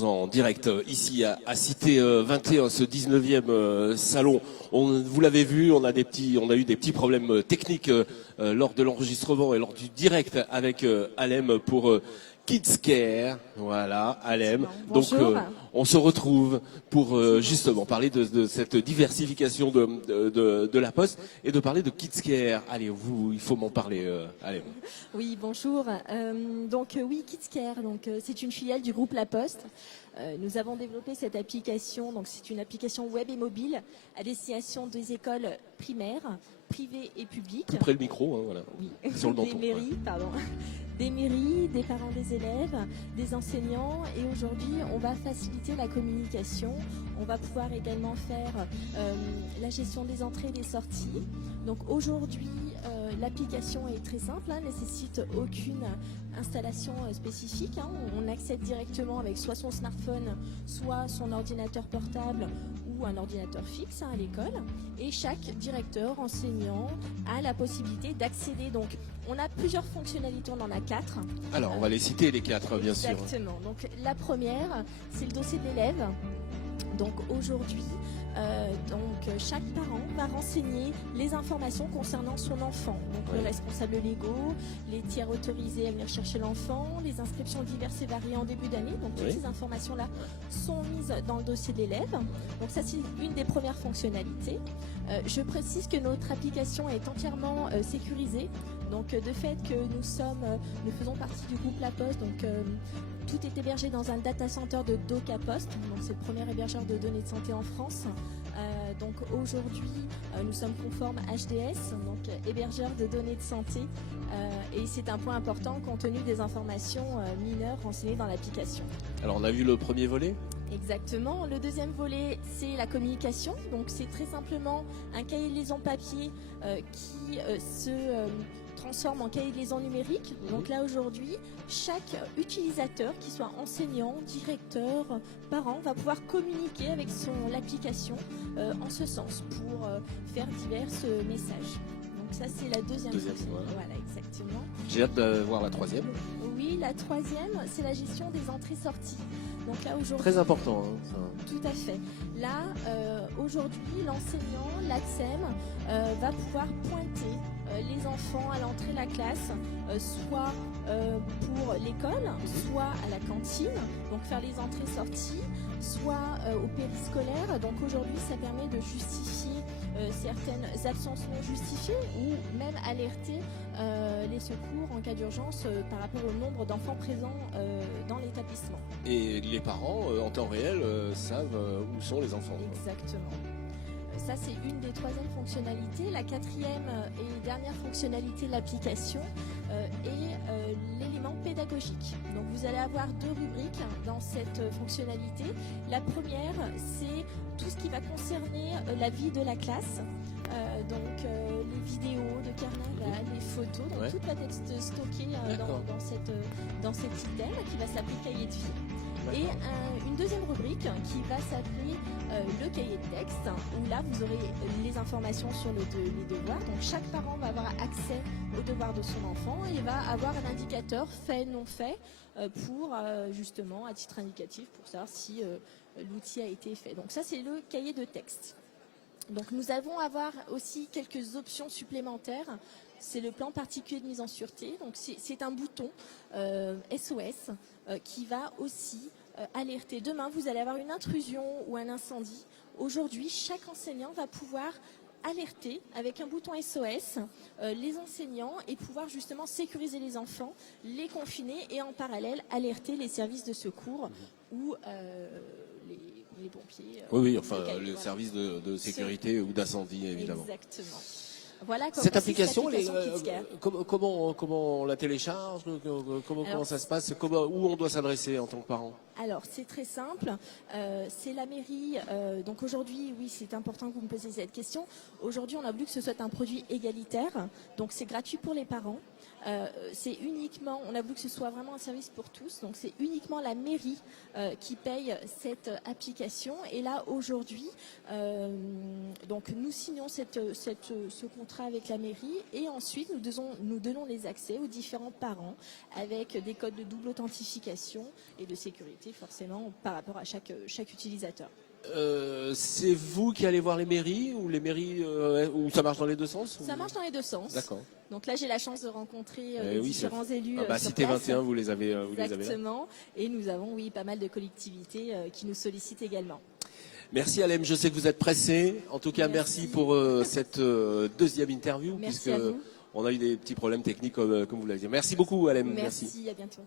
En direct ici à Cité 21, ce 19e salon. Vous l'avez vu, on a eu des petits problèmes techniques lors de l'enregistrement et lors du direct avec Alem pour Kids Care. Voilà, Alem. Donc on se retrouve pour justement parler de cette diversification de la Poste et de parler de Kids Care. Allez, il faut m'en parler, Alem. Oui, bonjour. Oui, Kids Care, c'est une filiale du groupe La Poste. Nous avons développé cette application, donc c'est une application web et mobile à destination des écoles primaires, privées et publiques. Plus près le micro, hein, voilà. Oui. Sur le menton. Des mairies, pardon. Des mairies, des parents des élèves, des enseignants, et aujourd'hui on va faciliter la communication. On va pouvoir également faire la gestion des entrées et des sorties. Donc aujourd'hui l'application est très simple, nécessite aucune installation spécifique. On accède directement avec soit son smartphone, soit son ordinateur portable ou un ordinateur fixe à l'école. Et chaque directeur, enseignant a la possibilité d'accéder. Donc on a plusieurs fonctionnalités, on en a 4. Alors on va les citer les 4 bien sûr. Exactement. Donc la première, c'est le dossier d'élève. Donc aujourd'hui, chaque parent va renseigner les informations concernant son enfant. Donc les responsables légaux, les tiers autorisés à venir chercher l'enfant, les inscriptions diverses et variées en début d'année. Donc toutes ces informations-là sont mises dans le dossier de l'élève. Donc ça, c'est une des premières fonctionnalités. Je précise que notre application est entièrement sécurisée. Donc de fait que nous faisons partie du groupe La Poste, donc tout est hébergé dans un data center de DocaPost, donc c'est le premier hébergeur de données de santé en France. Donc aujourd'hui, nous sommes conformes HDS, donc hébergeur de données de santé, et c'est un point important compte tenu des informations mineures renseignées dans l'application. Alors on a vu le premier volet ? Exactement. Le deuxième volet, c'est la communication. Donc c'est très simplement un cahier de liaison papier qui se transforme en cahier de liaison numérique. Donc là aujourd'hui, chaque utilisateur, qu'il soit enseignant, directeur, parent, va pouvoir communiquer avec l'application en ce sens pour faire divers messages. Donc ça, c'est la deuxième fonctionnalité. Voilà, exactement. J'ai hâte de voir la troisième. Oui, la troisième, c'est la gestion des entrées-sorties. Donc là aujourd'hui, très important. Ça. Tout à fait. Là, aujourd'hui, l'enseignant, l'ATSEM, va pouvoir pointer les enfants à l'entrée de la classe, soit pour l'école, soit à la cantine, donc faire les entrées-sorties, soit au périscolaire. Donc aujourd'hui, ça permet de justifier certaines absences non justifiées ou même alerter les secours en cas d'urgence par rapport au nombre d'enfants présents dans l'établissement. Et les parents, en temps réel, savent où sont les enfants. Exactement. Ça, c'est une des troisièmes fonctionnalités. La quatrième et dernière fonctionnalité de l'application est l'élément pédagogique. Donc, vous allez avoir 2 rubriques dans cette fonctionnalité. La première, c'est tout ce qui va concerner la vie de la classe. Les vidéos de carnaval, les photos, donc tout va être stocké dans cet item qui va s'appeler cahier de vie. Et une deuxième rubrique qui va s'appeler le cahier de texte, où là vous aurez les informations sur les devoirs. Donc chaque parent va avoir accès aux devoirs de son enfant et va avoir un indicateur fait, non fait, pour justement, à titre indicatif, pour savoir si l'outil a été fait. Donc ça, c'est le cahier de texte. Donc nous allons avoir aussi quelques options supplémentaires. C'est le plan particulier de mise en sûreté. Donc c'est un bouton SOS qui va aussi alerter. Demain, vous allez avoir une intrusion ou un incendie. Aujourd'hui, chaque enseignant va pouvoir alerter avec un bouton SOS les enseignants et pouvoir justement sécuriser les enfants, les confiner et en parallèle alerter les services de secours ou les pompiers. Le service de sécurité ou d'incendie, évidemment. Exactement. Voilà cette application, comment on la télécharge, comment ça se passe, où on doit s'adresser en tant que parent? Alors c'est très simple, c'est la mairie, donc aujourd'hui, oui, c'est important que vous me posiez cette question. Aujourd'hui, on a voulu que ce soit un produit égalitaire, donc c'est gratuit pour les parents. c'est uniquement, on a voulu que ce soit vraiment un service pour tous, donc c'est uniquement la mairie qui paye cette application. Et là aujourd'hui, donc nous signons ce contrat avec la mairie et ensuite nous donnons les accès aux différents parents avec des codes de double authentification et de sécurité forcément par rapport à chaque utilisateur. C'est vous qui allez voir les mairies ou ou ça marche dans les deux sens? Ça marche dans les deux sens. D'accord. Donc là, j'ai la chance de rencontrer les différents élus. Sur Cité place. 21, vous les avez. Exactement. Et nous avons, pas mal de collectivités qui nous sollicitent également. Merci Alem, je sais que vous êtes pressé. En tout cas, merci pour cette deuxième interview, Merci puisque on a eu des petits problèmes techniques comme vous l'avez dit. Merci beaucoup Alem. Merci, à bientôt.